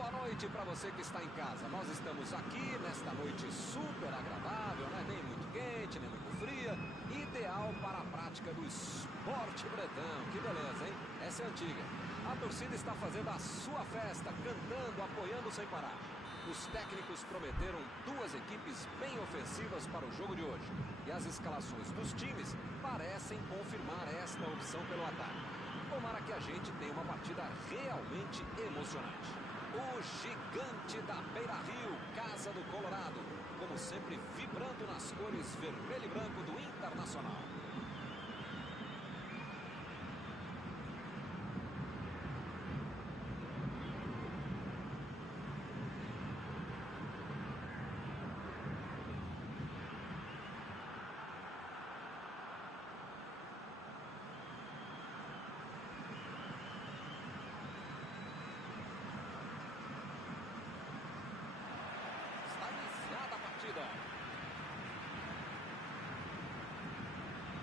Boa noite para você que está em casa. Nós estamos aqui nesta noite super agradável, né? Nem muito quente, nem muito fria. Ideal para a prática do esporte bretão. Que beleza, hein? Essa é antiga. A torcida está fazendo a sua festa, cantando, apoiando sem parar. Os técnicos prometeram duas equipes bem ofensivas para o jogo de hoje. E as escalações dos times parecem confirmar esta opção pelo ataque. Tomara que a gente tenha uma partida realmente emocionante. O gigante da Beira-Rio, Casa do Colorado, como sempre vibrando nas cores vermelho e branco do Internacional.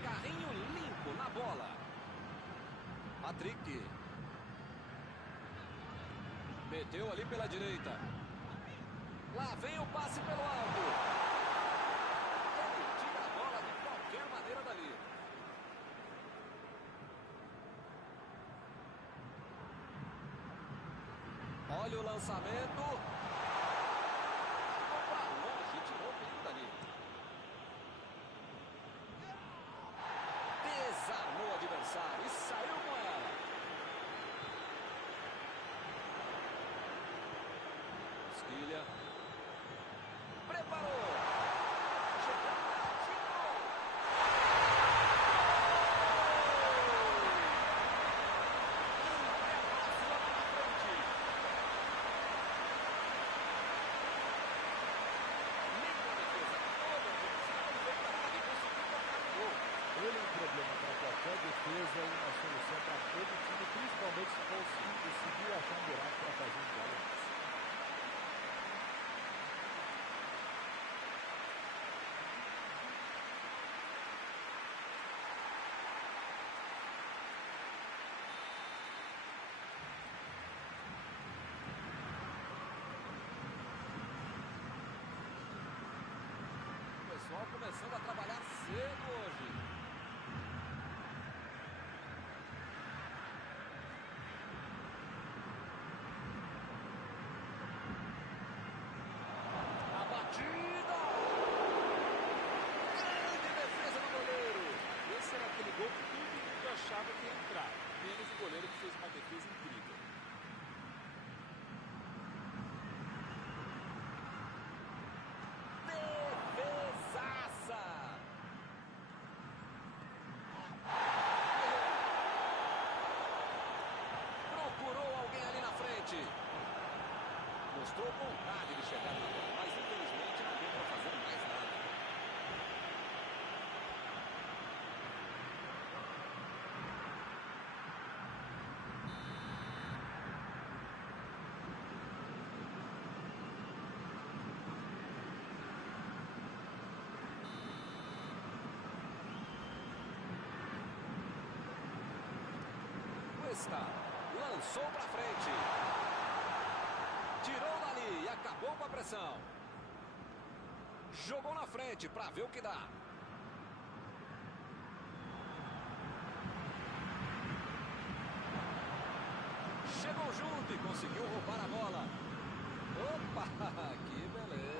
Carrinho limpo na bola. Patrick. Meteu ali pela direita. Lá vem o passe pelo alto. Ele tira a bola de qualquer maneira dali. Olha o lançamento. Tirou o perigo dali. Desarmou o adversário e saiu com ela. Esquilha. Preparou. Chegando na tirou. Internacional na frente. Ele é um problema para qualquer defesa e uma solução para todo time, principalmente se conseguir achar um buraco para fazer um gol. O pessoal começando a trabalhar cedo hoje. Aquele gol que todo mundo achava que ia entrar, menos o goleiro que fez uma defesa incrível. Defesaça! Procurou alguém ali na frente. Mostrou vontade de chegar na bola, mas infelizmente não deu para fazer mais nada. Lançou para frente. Tirou dali e acabou com a pressão. Jogou na frente para ver o que dá. Chegou junto e conseguiu roubar a bola. Opa, que beleza.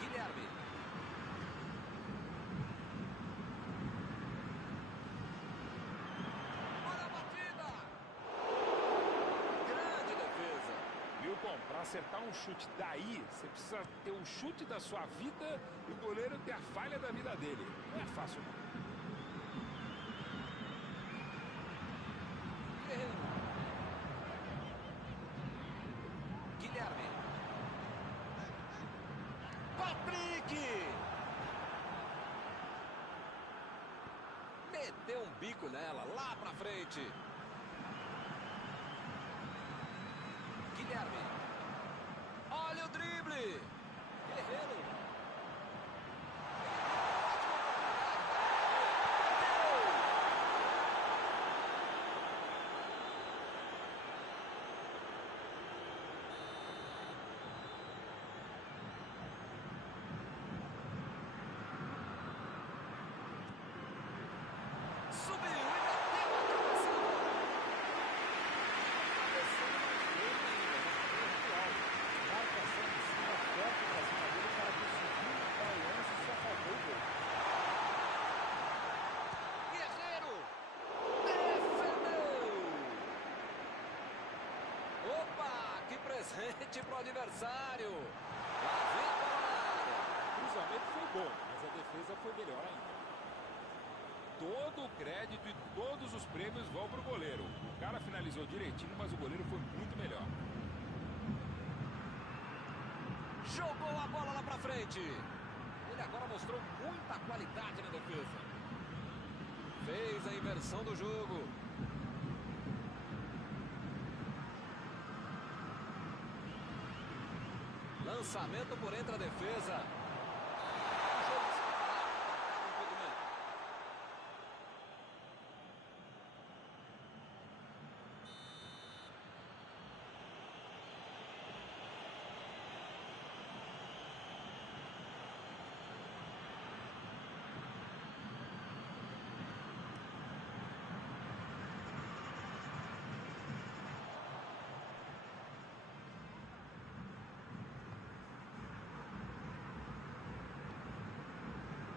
Guilherme. Olha a batida. Grande defesa. Viu, bom, para acertar um chute daí, você precisa ter o chute da sua vida e o goleiro ter a falha da vida dele. Não é fácil, não. Guilherme. Patrick! Meteu um bico nela, lá pra frente. Guilherme. Olha o drible. Guerreiro. presente para o adversário. Lá vem a bola na área. O cruzamento foi bom, mas a defesa foi melhor ainda. Todo o crédito e todos os prêmios vão para o goleiro. O cara finalizou direitinho, mas o goleiro foi muito melhor. Jogou a bola lá para frente. Ele agora mostrou muita qualidade na defesa. Fez a inversão do jogo. Lançamento por entre a defesa. O jogo está parado. Marcado impedimento.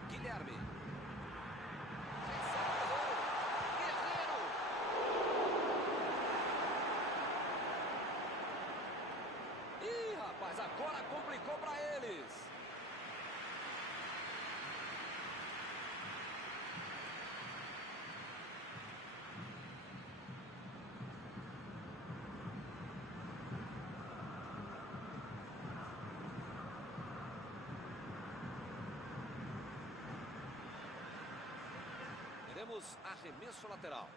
Guilherme. Guerreiro. Ih, rapaz, agora complicou para eles. Teremos arremesso lateral.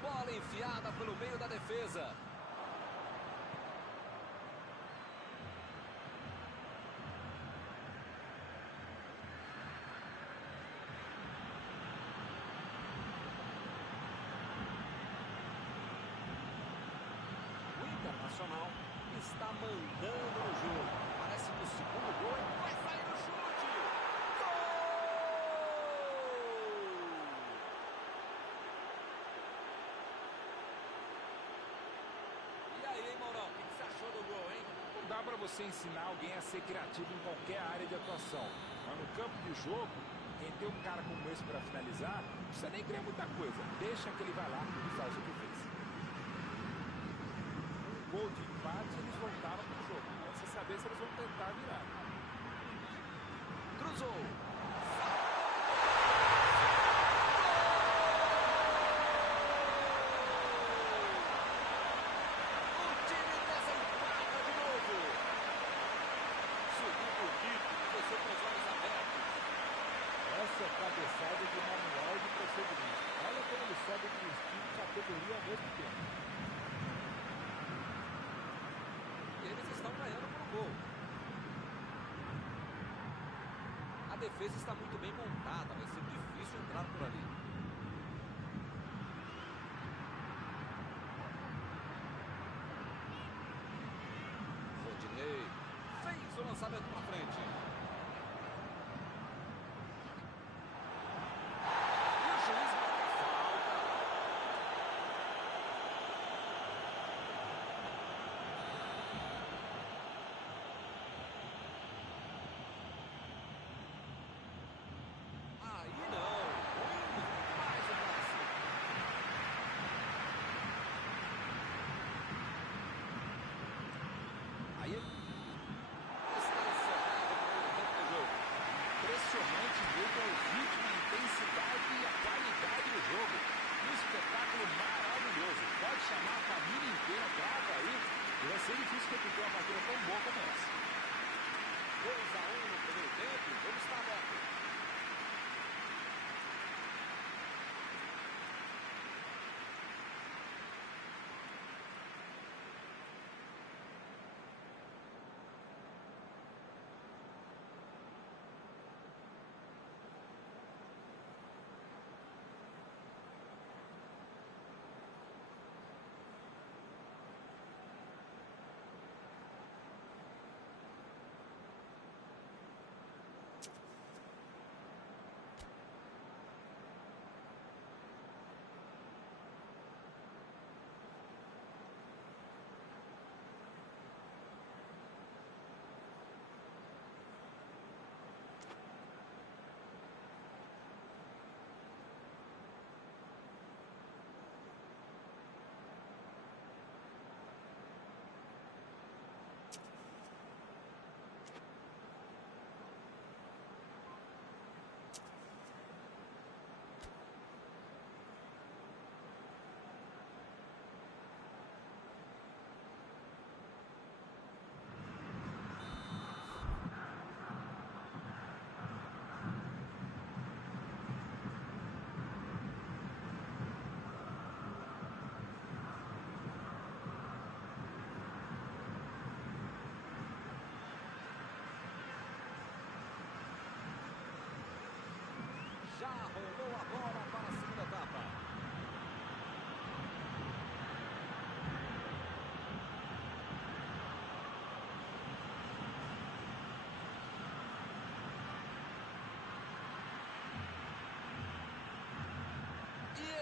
Bola enfiada pelo meio da defesa. Nacional está mandando no jogo. Parece que o segundo gol vai sair no chute. Gol! E aí, hein, Maurão? O que você achou do gol, hein? Não dá para você ensinar alguém a ser criativo em qualquer área de atuação. Mas no campo de jogo, quem tem um cara como esse para finalizar, não precisa nem criar muita coisa. Deixa que ele vai lá e faz o que fez. Gol de empate, eles voltaram para o jogo. Precisa saber se eles vão tentar virar. Cruzou. O time desempata de novo. Subiu bonito, desceu com os olhos abertos. Essa é a cabeçada de manual de procedimento. Olha como ele sobe com estilo e categoria ao mesmo tempo. Eles estão ganhando por um gol. A defesa está muito bem montada. Vai ser difícil entrar por ali. Rodinei fez o lançamento para frente. E o juiz marca falta. Aí não. Ruim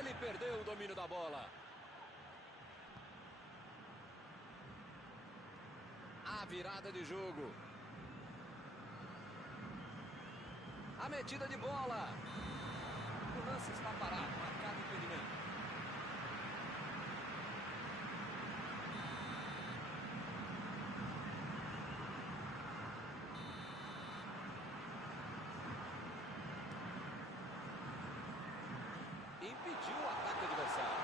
Ele perdeu o domínio da bola. A virada de jogo. A metida de bola. O lance está parado, marcado impedimento. Impediu o ataque adversário.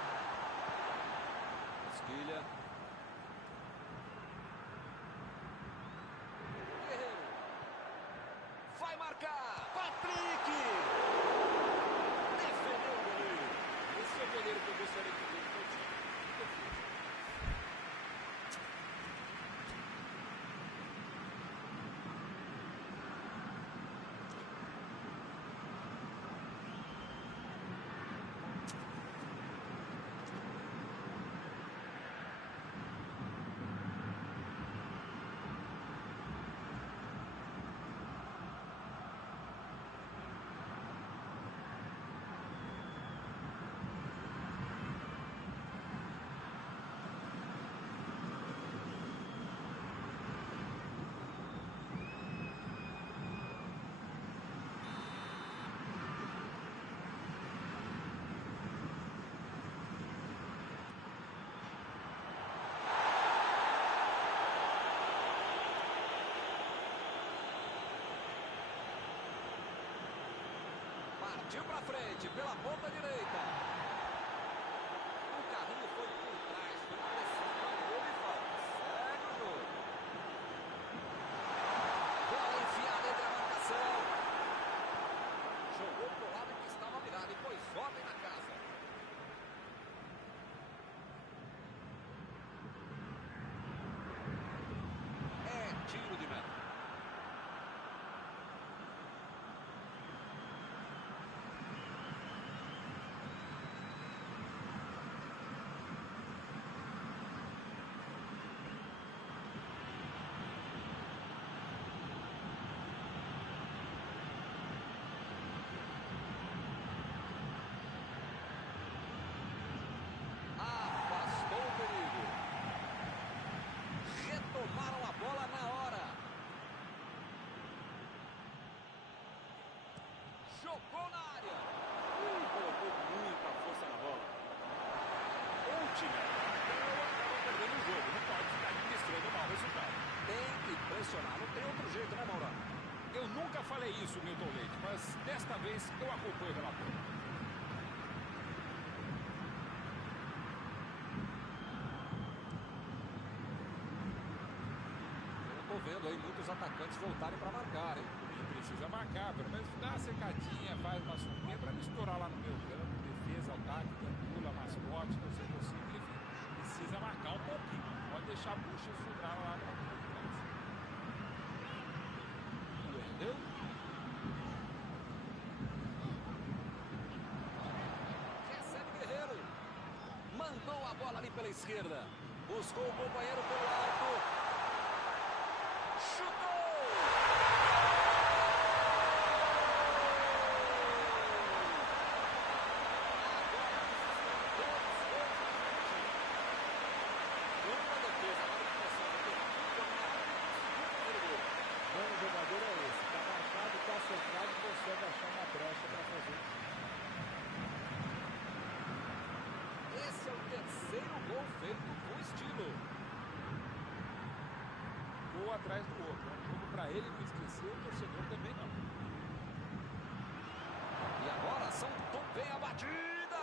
Esquilha. Guerreiro. Vai marcar. Patrick. Defendeu o goleiro. Esse é o goleiro que eu gostaria de ver no meu time. Partiu pra frente, pela ponta direita. O carrinho foi por trás, foi pressão, não houve falta. Segue o jogo. Bola enfiada entre a marcação. Jogou pro lado que estava virado e pôs ordem na casa. É tiro de meta. Afastou o perigo. Retomaram a bola na hora. Jogou na área. Colocou muita força na bola. O time acaba perdendo o jogo. Não pode ficar administrando mal o resultado. Tem que pressionar, não tem outro jeito, né, Maurão? Eu nunca falei isso, Milton Leite, mas desta vez eu acompanho o relator. Eu tô vendo aí muitos atacantes voltarem para marcar, hein? E precisa marcar, pelo menos dá uma secadinha, faz uma sombrinha para não estourar lá no meu campo, defesa, ataque, gandula, mascote, não sei possível, enfim. Precisa marcar um pouquinho, não pode deixar a bucha sobrar lá para frente. Perdeu. Recebe Guerreiro. Mandou a bola ali pela esquerda. Buscou o companheiro pelo alto. Chutou! Boa defesa, agora de pressão. Bom jogador é esse. Está marcado, está centrado e consegue achar uma brecha para fazer. Esse é o terceiro gol feito com estilo. Gol atrás do outro. É um jogo para ele não esquecer, o torcedor também não. E agora São Tom vem a batida.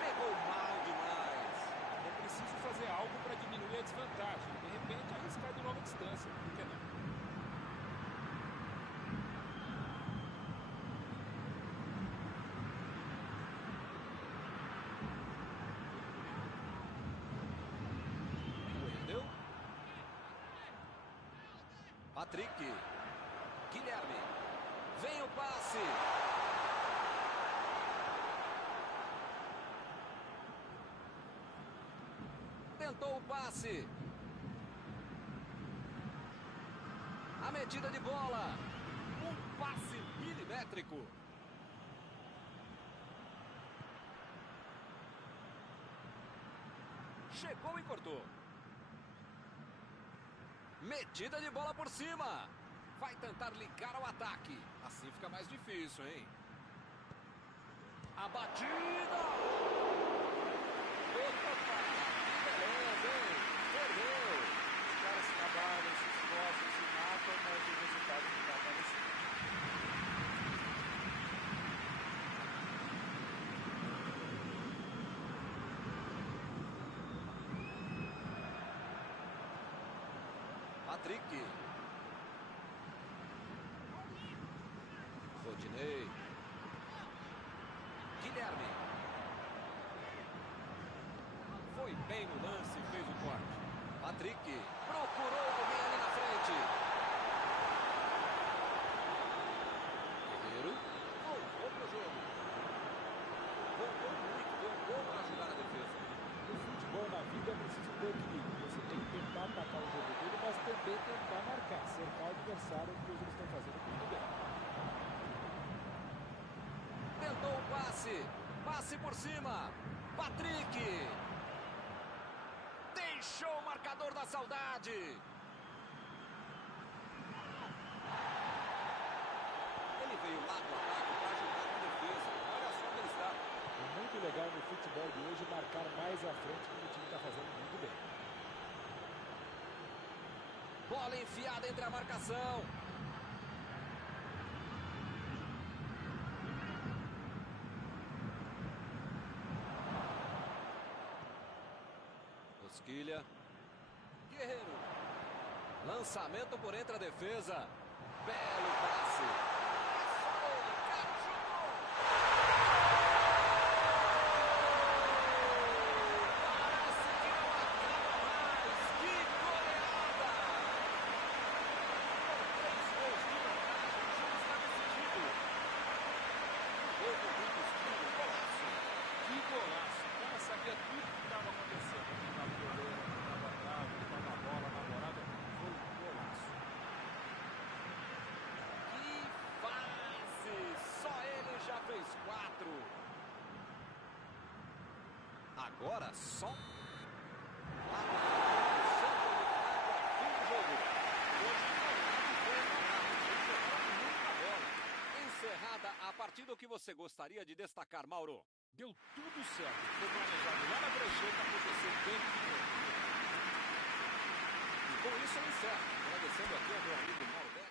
Pegou mal demais. É preciso fazer algo para diminuir a desvantagem. De repente, arriscar de longa distância. Por que não? Perdeu. Patrick. Guilherme. Vem o passe. Tentou o passe. A metida de bola. Um passe milimétrico. Chegou e cortou. Metida de bola por cima. Vai tentar ligar ao ataque. Assim fica mais difícil, hein? A batida! Opa! Que beleza, hein? Perdeu! Os caras trabalham, se esforçam, se matam, mas o resultado não está aparecendo. Patrick. Rodinei. Guilherme. Foi bem no lance e fez o corte. Patrick procurou alguém ali na frente. Guerreiro voltou pro jogo. Voltou muito, deu um gol para ajudar a defesa. No futebol, na vida, é preciso ter equilíbrio. Você tem que tentar atacar o jogo dele, mas também tentar marcar, cercar o adversário, que hoje eles estão fazendo muito bem. Tentou o passe. Passe por cima. Patrick. Deixou o marcador da saudade. Ele veio lá do ataque para ajudar na defesa. Olha só onde ele está. É muito legal no futebol de hoje marcar mais à frente, como o time está fazendo muito bem. Bola enfiada entre a marcação. Rosquilha. Guerreiro. Lançamento por entre a defesa. Belo passe. É só ele, cara, chutou. Parece que não acaba mais. Que goleada! Com 3 gols de vantagem, o jogo está decidido. Gol com muito estilo, golaço. Que golaço. O cara sabia tudo o que estava acontecendo. Ele estava goleiro, ele estava bravo, ele estava na bola, na morada. Foi um golaço. Que fase! Só ele já fez 4. Agora só. Lá no centro do campo, é fim do jogo. Hoje não foi normal, ele jogou muita bola. Encerrada a partida, o que você gostaria de destacar, Mauro? Deu tudo certo. Foi planejado lá na Brecheta, aconteceu dentro de novo. E com isso eu encerro. Agradecendo aqui ao meu amigo Mauro Betti.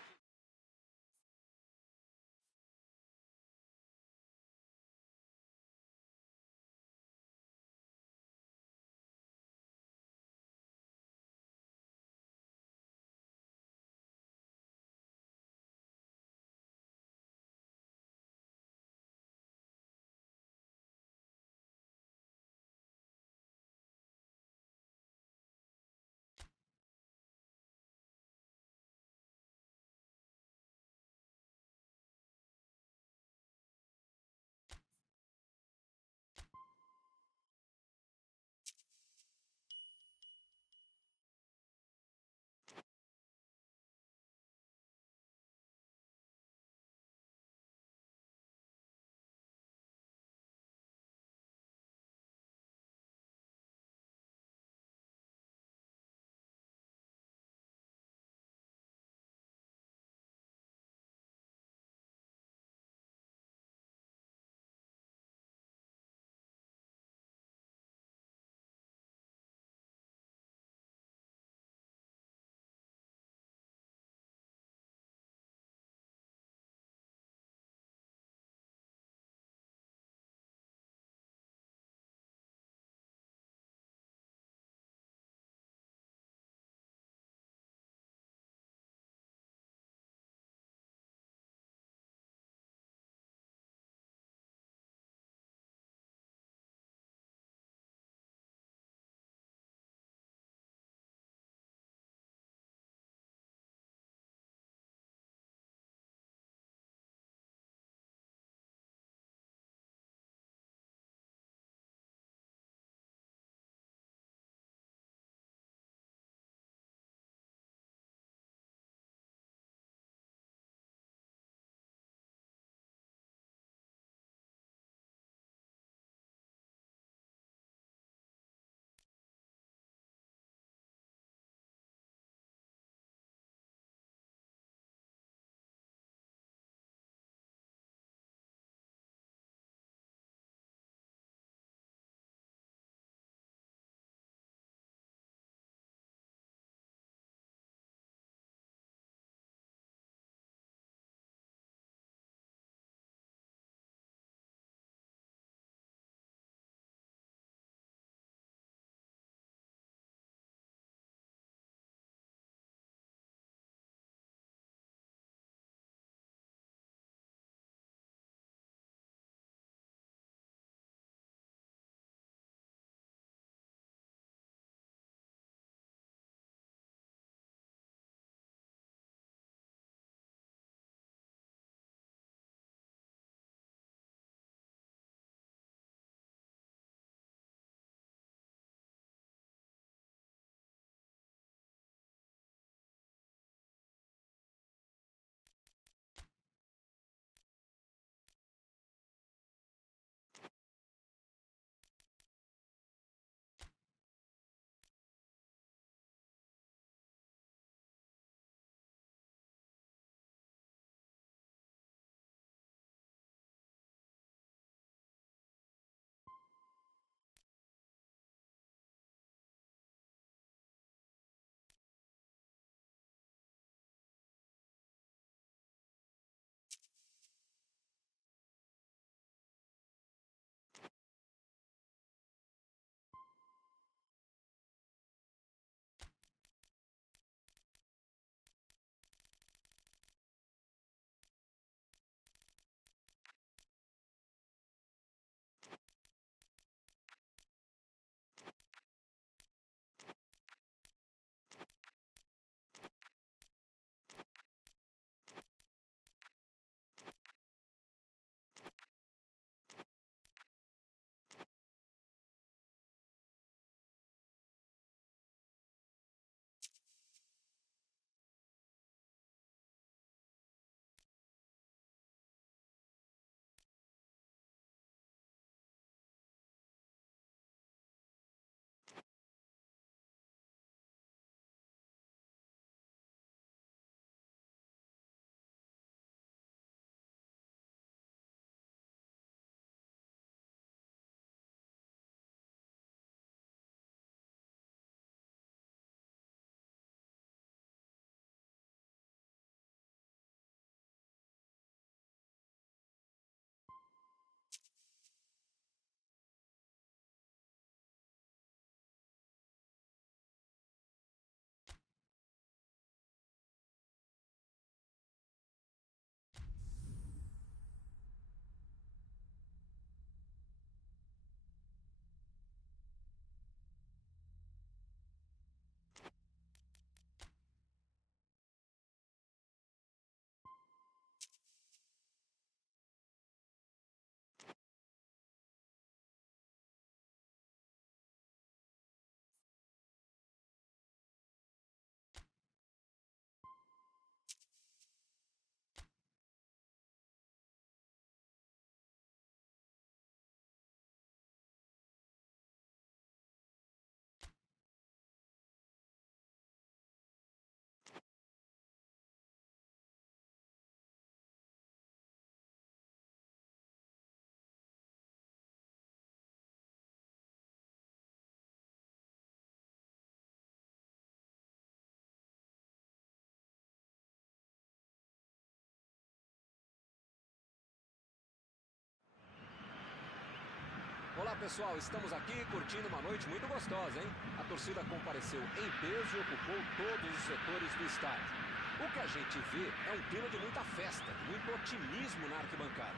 Olá pessoal, estamos aqui curtindo uma noite muito gostosa, hein? A torcida compareceu em peso e ocupou todos os setores do estádio. O que a gente vê é um clima de muita festa, de muito otimismo na arquibancada.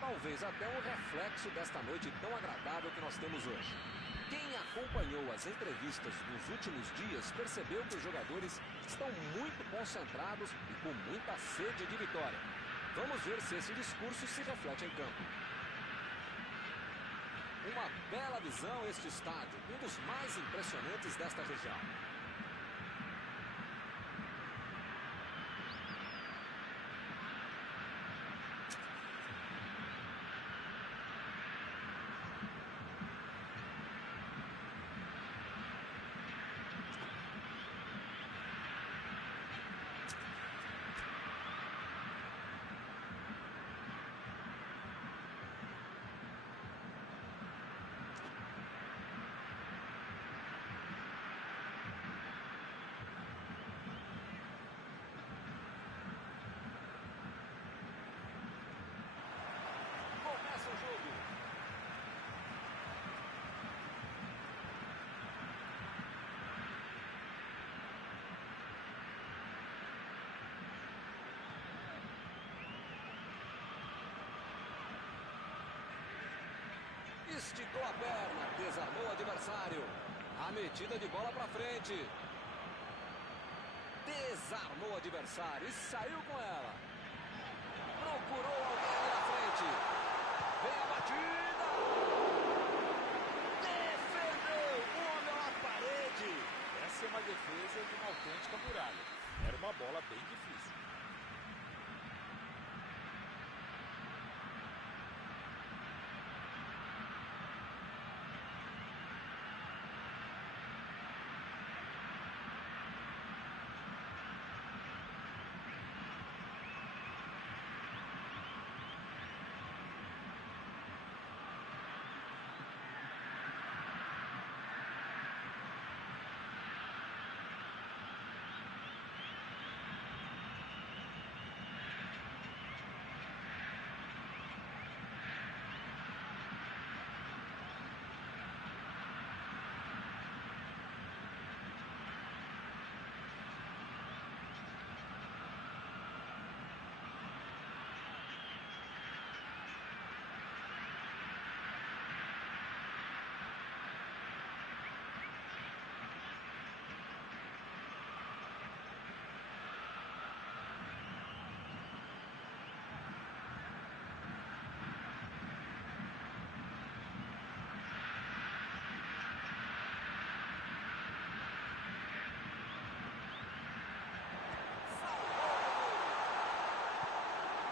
Talvez até um reflexo desta noite tão agradável que nós temos hoje. Quem acompanhou as entrevistas dos últimos dias percebeu que os jogadores estão muito concentrados e com muita sede de vitória. Vamos ver se esse discurso se reflete em campo. Uma bela visão este estádio, um dos mais impressionantes desta região. Começa o jogo. Esticou a perna, desarmou o adversário. A metida de bola para frente. Desarmou o adversário e saiu com ela. Procurou alguém ali na frente. Vem a batida. Defendeu. Olha a parede. Essa é uma defesa de uma autêntica muralha. Era uma bola bem difícil.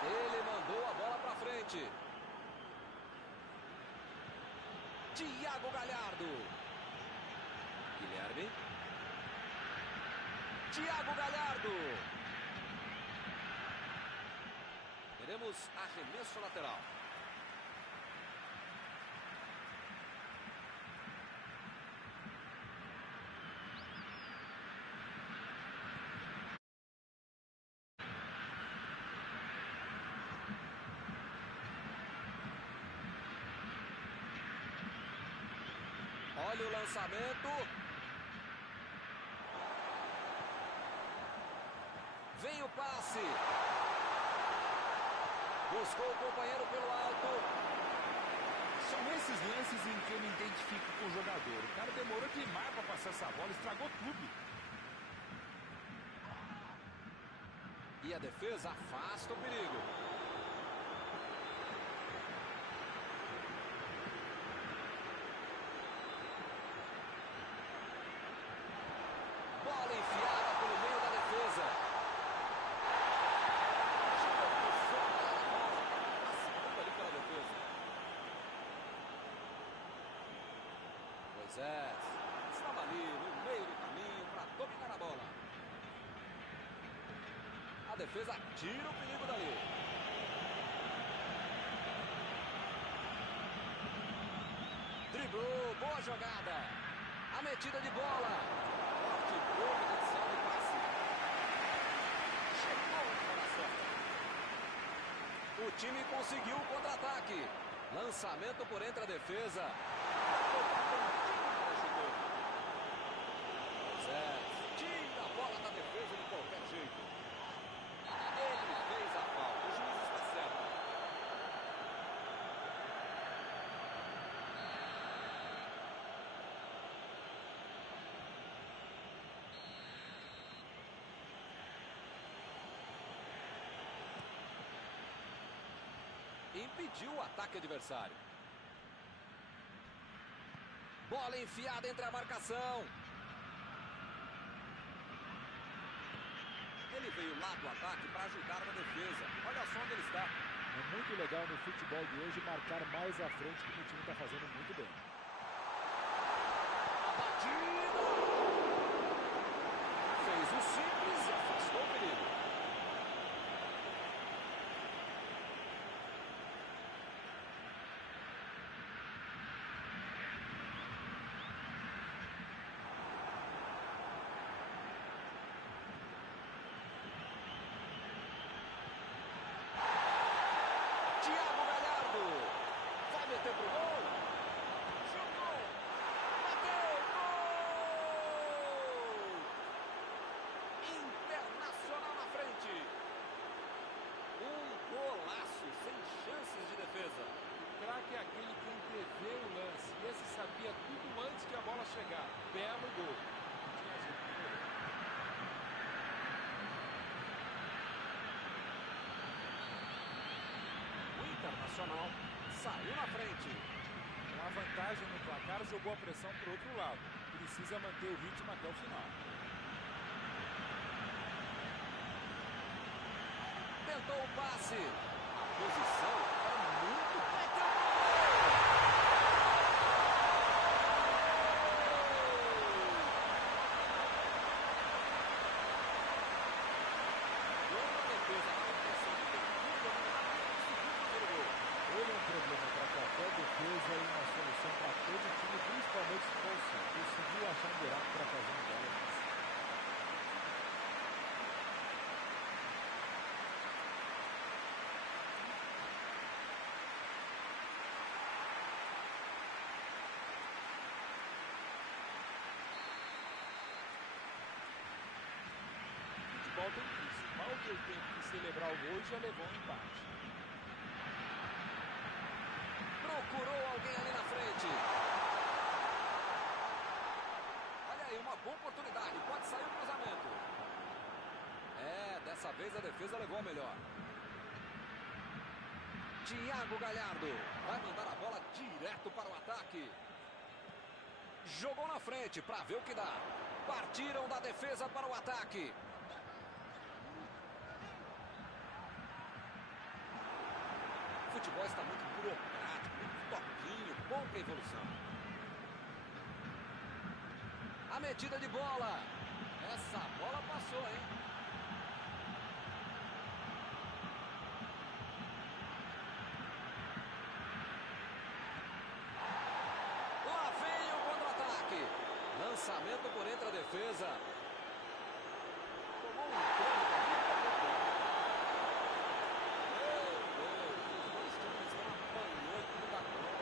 Ele mandou a bola para frente. Thiago Galhardo. Guilherme. Thiago Galhardo. Teremos arremesso lateral. Olha o lançamento. Vem o passe. Buscou o companheiro pelo alto. São esses lances em que eu me identifico com o jogador. O cara demorou demais para passar essa bola, estragou tudo. E a defesa afasta o perigo. Bola enfiada pelo meio da defesa. Chegou por fora da bola. Passando ali pela defesa. Moisés estava ali no meio do caminho para dominar a bola. A defesa tira o perigo dali. Driblou, boa jogada. A metida de bola. Forte providencial de passe. Chegou na hora certa. O time conseguiu o contra-ataque. Lançamento por entre a defesa. Moisés tira a bola da defesa de qualquer jeito. Ele fez a falta. O juiz está certo. Impediu o ataque adversário. Bola enfiada entre a marcação. Ele veio lá do ataque para ajudar na defesa. Olha só onde ele está. É muito legal no futebol de hoje marcar mais à frente, como o time está fazendo muito bem. A batida! Fez o simples e afastou o perigo. Thiago Galhardo vai meter pro gol. Chutou, bateu, gol! Internacional na frente. Um golaço sem chances de defesa. O craque é aquele que antevê o lance. E esse sabia tudo antes que a bola chegar. Belo gol. Tinha jeito de goleiro. O Internacional saiu na frente. Com a vantagem no placar, jogou a pressão para o outro lado. Precisa manter o ritmo até o final. Tentou o passe. A posição é muito... Uma defesa com pressão de ter tudo dominado e conseguiu fazer o gol. Ele é um problema para qualquer defesa e uma solução para todo time, principalmente se for o Sul. Conseguiu achar um buraco para fazer um bola dessa. Futebol tem isso. Mal deu tempo de celebrar o gol e já levou um empate. Procurou alguém ali na frente. Olha aí, uma boa oportunidade. Pode sair o cruzamento. É, dessa vez a defesa levou a melhor. Thiago Galhardo vai mandar a bola direto para o ataque. Jogou na frente para ver o que dá. Partiram da defesa para o ataque. O futebol está muito burocrático, muito toquinho, pouca evolução. A metida de bola. Essa bola passou, hein? Lá vem o contra-ataque. Lançamento por entre a defesa. Tomou um trânsito ali. Meu Deus, os dois times estão apanhando tudo da bola.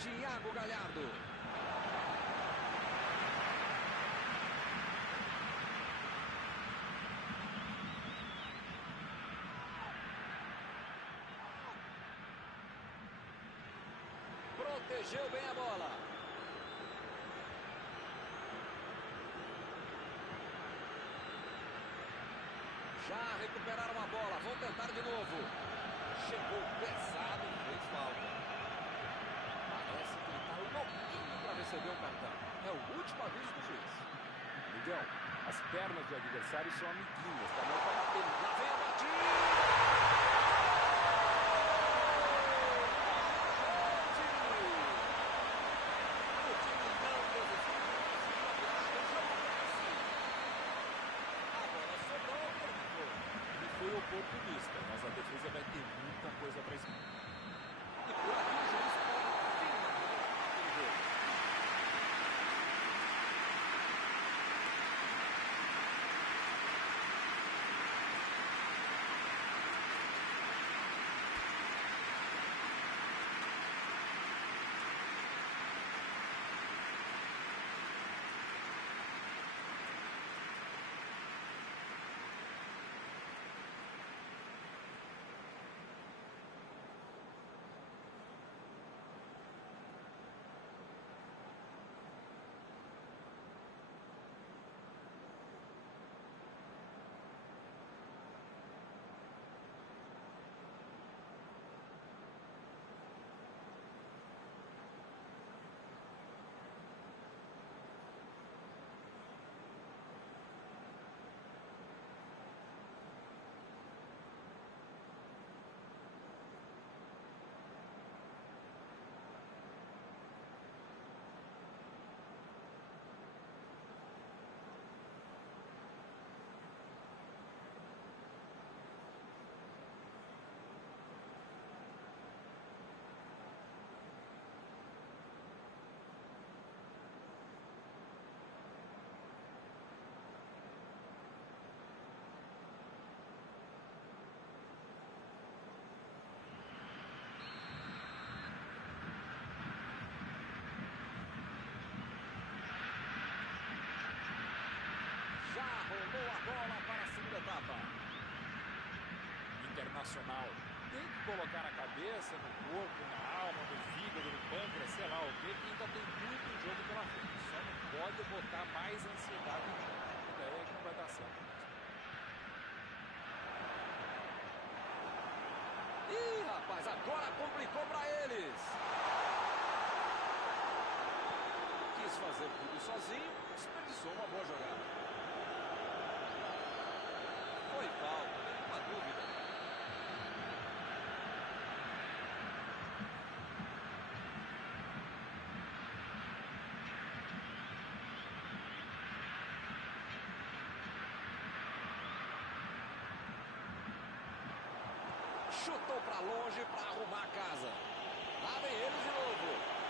Thiago Galhardo. Protegeu bem a bola. Já recuperaram a bola. Vão tentar de novo. Chegou pesado e fez falta. Parece que ele está louquinho para receber o cartão. É o último aviso do juiz. Miguel, as pernas do adversário são amiguinhas, tá bom para bater. Lá vem a batida. O time não desistiu. Conseguiu a virada. O jogo cresce. A bola sobrou ao terminou. Ele foi oportunista, mas a defesa vai ter muita coisa para explicar. E por aqui o juiz pode finalizar aquele jogo. bola para a segunda etapa. Internacional tem que colocar na cabeça, no corpo, na alma, no fígado, no pâncreas, sei lá o que ainda tem muito jogo pela frente. Só não pode botar mais ansiedade no jogo. E daí é que não vai dar certo. Ih, rapaz, agora complicou para eles. Quis fazer tudo sozinho, desperdiçou uma boa jogada. Foi falta, nenhuma dúvida. Chutou para longe para arrumar a casa. Lá vem eles de novo.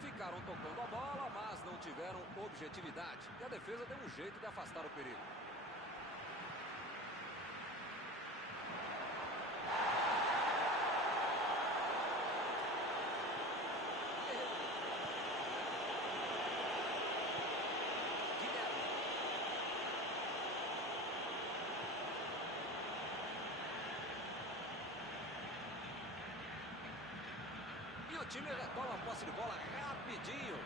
Ficaram tocando a bola, mas não tiveram objetividade. E a defesa deu um jeito de afastar o perigo. E o time retoma a posse de bola rapidinho.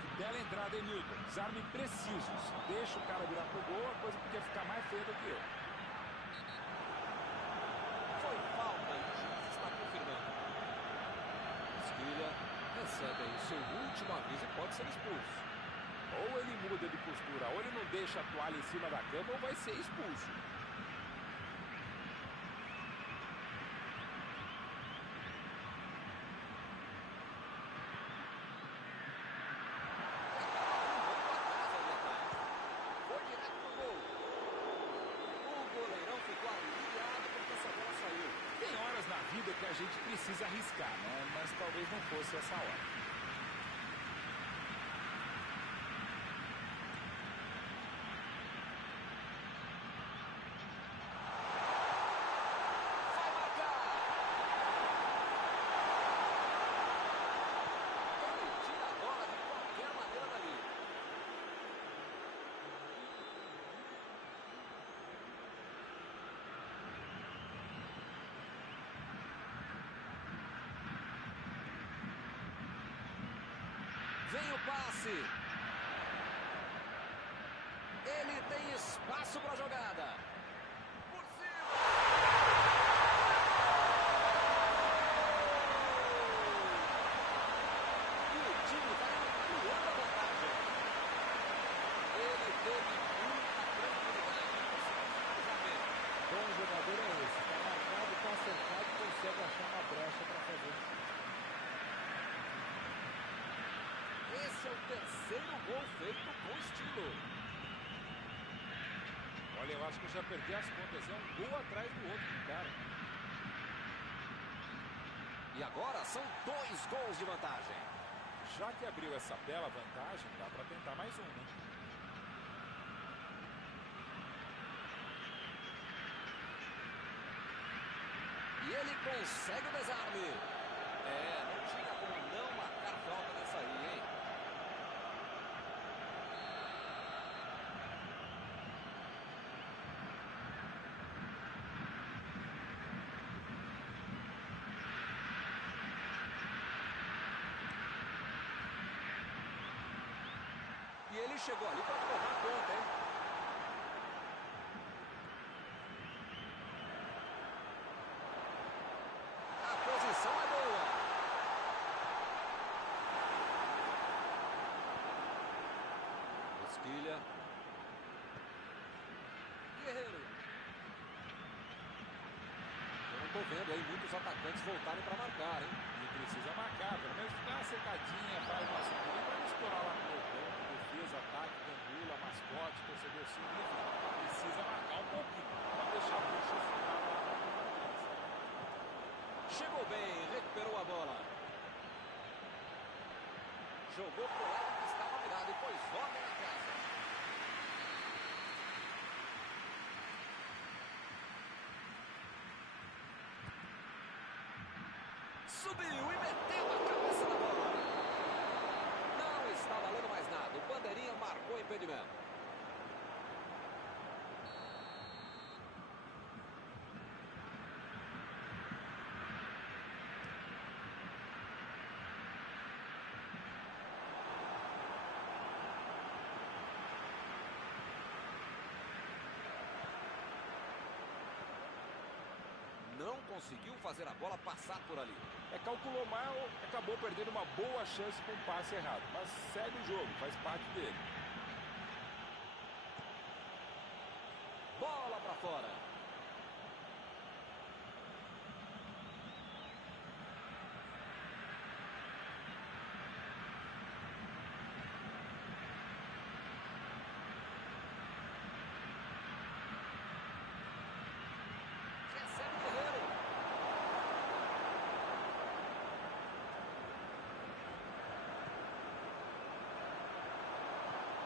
Que bela entrada, hein, Milton? Desarme precisos. Deixa o cara virar pro gol, a coisa podia ficar mais feia do que eu. Foi falta e o juiz está confirmando. Esquilha recebe aí seu último aviso e pode ser expulso. Ou ele muda de postura, ou ele não deixa a toalha em cima da cama, ou vai ser expulso. Que a gente precisa arriscar, né? Mas talvez não fosse essa hora. Vai marcar! Ele tira a bola de qualquer maneira dali. Vem o passe. Ele tem espaço para a jogada. Por cima. E o time vai ampliando a vantagem. Ele teve muita tranquilidade e conseguiu finalizar bem. Bom jogador é esse. Está marcado, está acertado e consegue achar uma brecha para fazer um chute. Esse é o terceiro gol feito com estilo. Olha, eu acho que eu já perdi as contas. É um gol atrás do outro do cara. E agora são 2 gols de vantagem. Já que abriu essa bela vantagem, dá para tentar mais um, né? E ele consegue o desarme. Não tinha como não marcar falta dessa aí, hein? E ele chegou ali para tomar conta, hein? A posição é boa. Esquilha. Guerreiro. Eu não estou vendo aí muitos atacantes voltarem para marcar, hein? E precisa marcar, pelo menos dá uma secadinha, faz uma subida para não estourar lá no meu campo. Defesa, ataque, gandula, mascote, torcedor simples. Precisa marcar um pouquinho. Pode deixar a bucha final lá. Chegou bem, recuperou a bola. Jogou pro lado que estava virado e pôs ordem na casa. Subiu e meteu a cabeça na bola. Não está valendo mais nada. O bandeirinha marcou impedimento. Não conseguiu fazer a bola passar por ali. Calculou mal, acabou perdendo uma boa chance com um passe errado. Mas segue o jogo, faz parte dele. Bola para fora. Recebe o Guerreiro.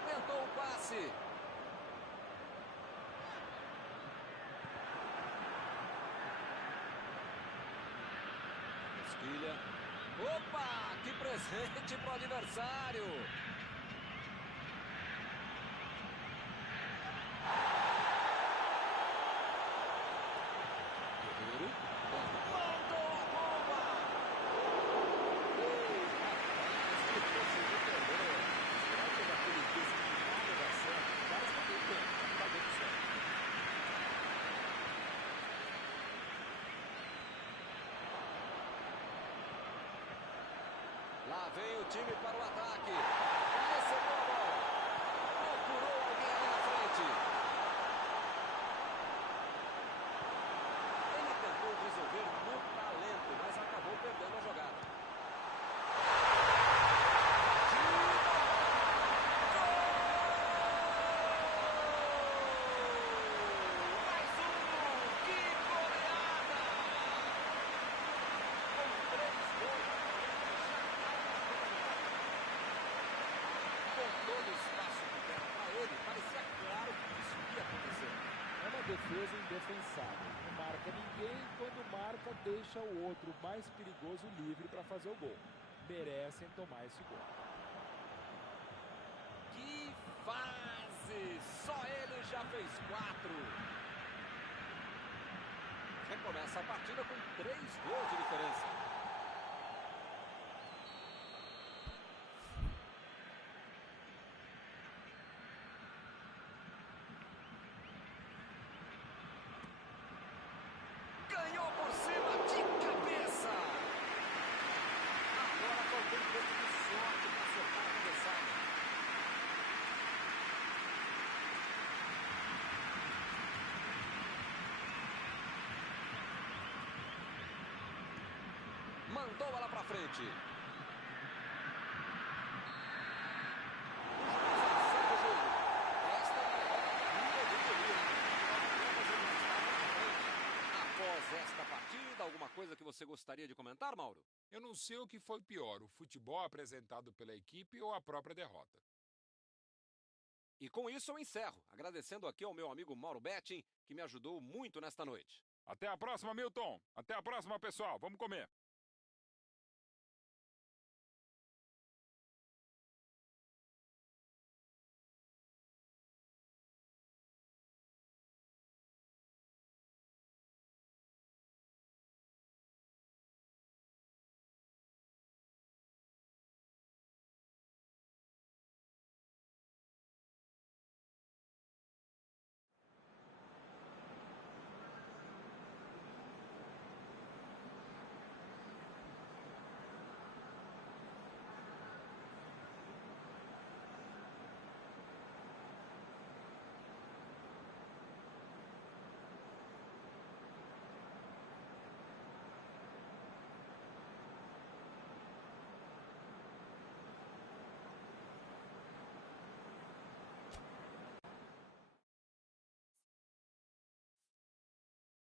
Tentou o passe. Esquilha. Opa, que presente pro adversário. Guerreiro. Mandou a bomba. Rapaz, que conseguiu perder. Será que é daqueles dias que nada dá certo? Os caras estão tentando, mas não está dando certo. Lá vem o time para o ataque. Recebeu a bola. Procurou alguém ali na frente. Ele tentou resolver no talento, mas acabou perdendo a jogada. Mais um! Que goleada! Com 3 gols. Com todo o espaço que deram para ele, parecia claro que isso ia acontecer. É uma defesa indefensável. Não marca ninguém, quando marca, deixa o outro mais perigoso livre para fazer o gol. Merecem tomar esse gol. Que fase! Só ele já fez 4. Recomeça a partida com 3 gols de diferença. Ganhou por cima de cabeça. Agora faltou um pouco de sorte para acertar a cabeçada. Mandou ela para frente. Segue o jogo. Esta é a linha de perigo. Após esta partida, alguma coisa que você gostaria de comentar, Mauro? Eu não sei o que foi pior, o futebol apresentado pela equipe ou a própria derrota. E com isso eu encerro, agradecendo aqui ao meu amigo Mauro Betting, que me ajudou muito nesta noite. Até a próxima, Milton. Até a próxima, pessoal. Vamos comer.